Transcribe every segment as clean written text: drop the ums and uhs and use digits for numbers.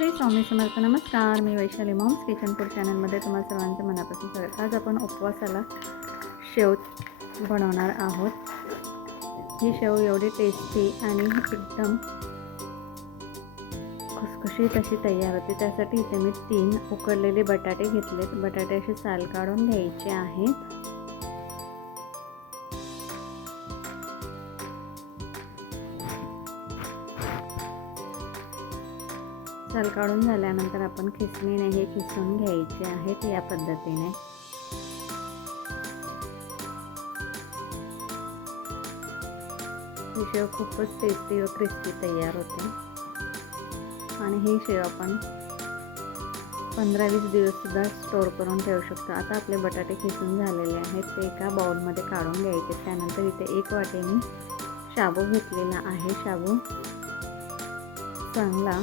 श्री स्वामी समर्थ. नमस्कार, मी Vaishali moms kitchen food चॅनलमध्ये तुम्हाला सर्वांचे मनापासून स्वागत. आज आपण उपवासाला शेव बनवणार आहोत. ही शेव एवढी टेस्टी आणि एकदम खुसखुशीत अशी तयार होते. त्यासाठी इथे मी 3 उकडलेले बटाटे घेतलेत. बटाटे असे साल काढून घ्यायचे आहेत. साल काढून झाल्यानंतर आपण खिसणीने हे खिसून घ्यायचे आहेत या पद्धतीने. ही शेव खूपच टेस्टी व क्रिस्पी तयार होते आणि ही शेव आपण 15-20 दिवस सुद्धा स्टोर करून ठेवू शकतो. आता आपले बटाटे खिसून झालेले आहेत, ते एका बाउलमध्ये काढून घ्यायचे. त्यानंतर इथे 1 वाटी मी शाबू घेतलेला आहे. शाबू चांगला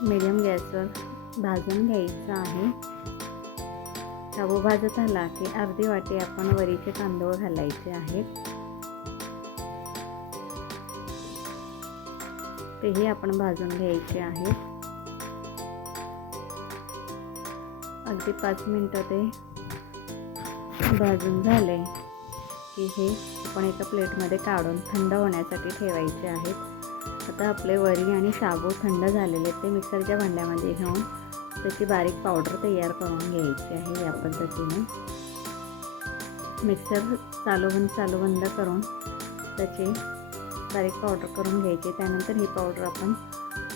मीडियम गॅसवर भाजून घ्यायचा आहे. शाबू भाजत आला की अर्धी वाटी आपण वरीचे तांदूळ घालायचे आहेत. तेही आपण भाजून घ्यायचे आहेत. अगदी 5 मिनिटं ते भाजून झाले की हे आपण एका प्लेटमध्ये काढून थंड होण्यासाठी ठेवायचे आहेत. आता आपले वरी आणि शाबू थंड झालेले, ते मिक्सरच्या भांड्यामध्ये घेऊन त्याची बारीक पावडर तयार करून घ्यायची आहे. या पद्धतीने मिक्सर चालू बंद करून त्याची बारीक पावडर करून घ्यायची. त्यानंतर ही पावडर आपण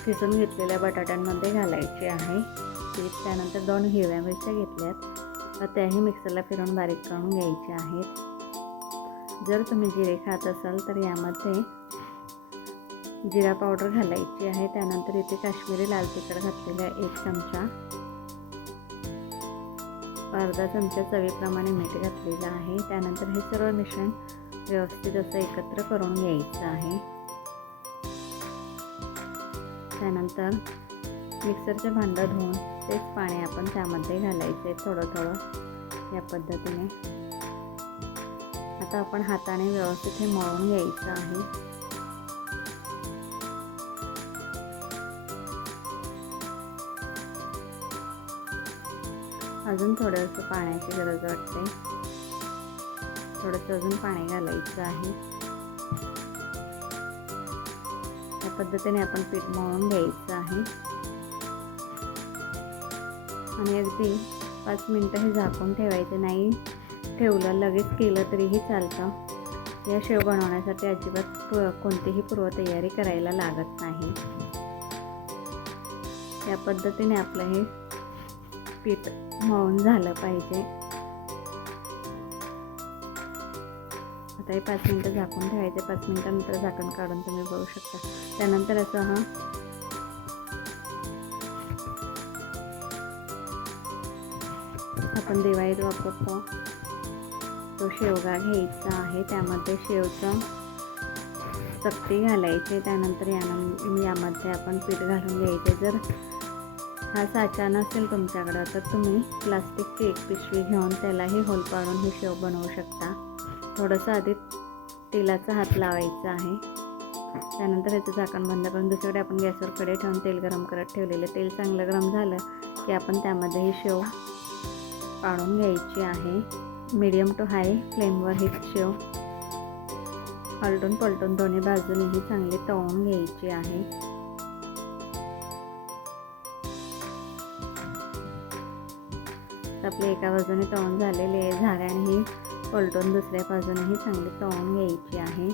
खिसून घेतलेल्या बटाट्यांमध्ये घालायची आहे. त्यानंतर 2 हिरव्या मिरच्या घेतल्यात, त्याही मिक्सरला फिरवून बारीक करून घ्यायच्या आहेत. जर तुम्ही जिरे खात असाल तर यामध्ये जिरा पावडर घालायची आहे. त्यानंतर इथे काश्मीरी लाल तिखट घातलेला 1 चमचा, अर्धा चमचा चवीप्रमाणे मीठ घातलेलं आहे. त्यानंतर हे सर्व मिश्रण व्यवस्थित असं एकत्र करून घ्यायचं आहे. त्यानंतर मिक्सरचं भांडं धुवून तेच पाणी आपण त्यामध्ये घालायचे थोडं या पद्धतीने. आता आपण हाताने व्यवस्थित हे मळून घ्यायचं आहे. अजून थोडंसं पाण्याची गरज वाटते, थोडंसं अजून पाणी घालायचं आहे. या पद्धतीने आपण पीठ मळून घ्यायचं आहे आणि अगदी 5 मिनिटं हे झाकून ठेवायचे. नाही ठेवलं, लगेच केलं तरीही चालतं. या शेव बनवण्यासाठी अजिबात कोणतीही पूर्वतयारी करायला लागत नाही. या पद्धतीने आपलं हे पीठ मळून झालं पाहिजे. आता हे 5 मिनिटं झाकून ठेवायचे. 5 मिनिटानंतर झाकण काढून तुम्ही बघू शकता. त्यानंतर असं आपण दिवाळीत वापरतो तो शेवगा घ्यायचा आहे. त्यामध्ये शेवचं चकती घालायची. त्यानंतर यामध्ये आपण पीठ घालून घ्यायचे. जर हा साचा नसेल तुमच्याकडं तर तुम्ही प्लास्टिकची 1 पिशवी घेऊन त्यालाही होल पाडून ही शेव बनवू शकता. थोडंसं आधी तेलाचा हात लावायचा आहे. त्यानंतर याचं झाकण बंद करून दुसरीकडे आपण गॅसवर कढई ठेवून तेल गरम करत ठेवलेलं. तेल चांगलं गरम झालं की आपण त्यामध्ये ही शेव पाडून घ्यायची आहे. मीडियम टू हाय फ्लेमवर ही शेव आलटून पलटून दोन्ही बाजूनेही चांगली तळून घ्यायची आहे. आपली एका बाजूने तळून झालेली आहे. झाऱ्याने ही पलटून दुसऱ्या बाजूनेही चांगली तळून घ्यायची आहे.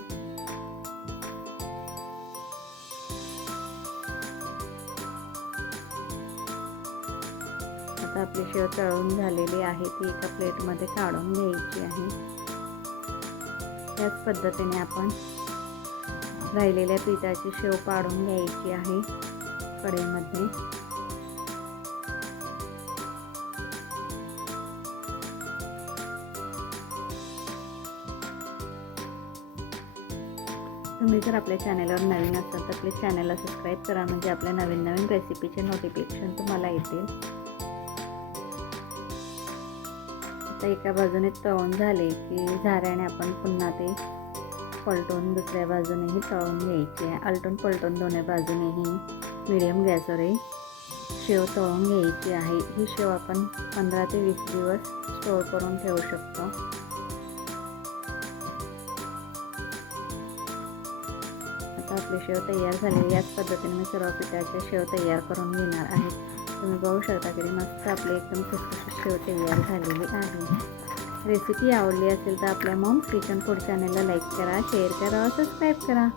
आता आपली शेव तळून झालेली आहे, ती एका प्लेटमध्ये काढून घ्यायची आहे. त्याच पद्धतीने आपण राहिलेल्या पिठाची शेव पाडून घ्यायची आहे कढईमध्ये. तुम्ही जर आपल्या चॅनलवर नवीन असाल तर प्लीज चॅनलला सबस्क्राईब करा, म्हणजे आपल्या नवीन रेसिपीचे नोटिफिकेशन तुम्हाला येतील. आता एका बाजूने तळून झाले की झाऱ्याने आपण पुन्हा ते पलटून दुसऱ्या बाजूनेही तळून घ्यायचे. आलटून पलटून दोन्ही बाजूनेही मीडियम गॅसवरही शेव तळून घ्यायची आहे. ही शेव आपण 15 ते 20 दिवस स्टोअर करून ठेवू शकतो. आता आपली शेव तयार झाली. याच पद्धतीने मी सर्व पिठाच्या शेव तयार करून घेणार आहे. तुम्ही बघू शकता की मस्त आपली एकदम खुसखुशीत शेव तयार झालेली आहे. रेसिपी आवडली असेल तर आपल्या मॉम्स किचन फूड चॅनलला लाईक करा, शेअर करा व सबस्क्राईब करा.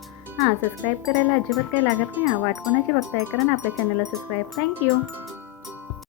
सबस्क्राईब करायला अजिबात काही लागत नाही. वाट कोणाची बघताय, कारण आपल्या चॅनलला सबस्क्राईब. थँक्यू.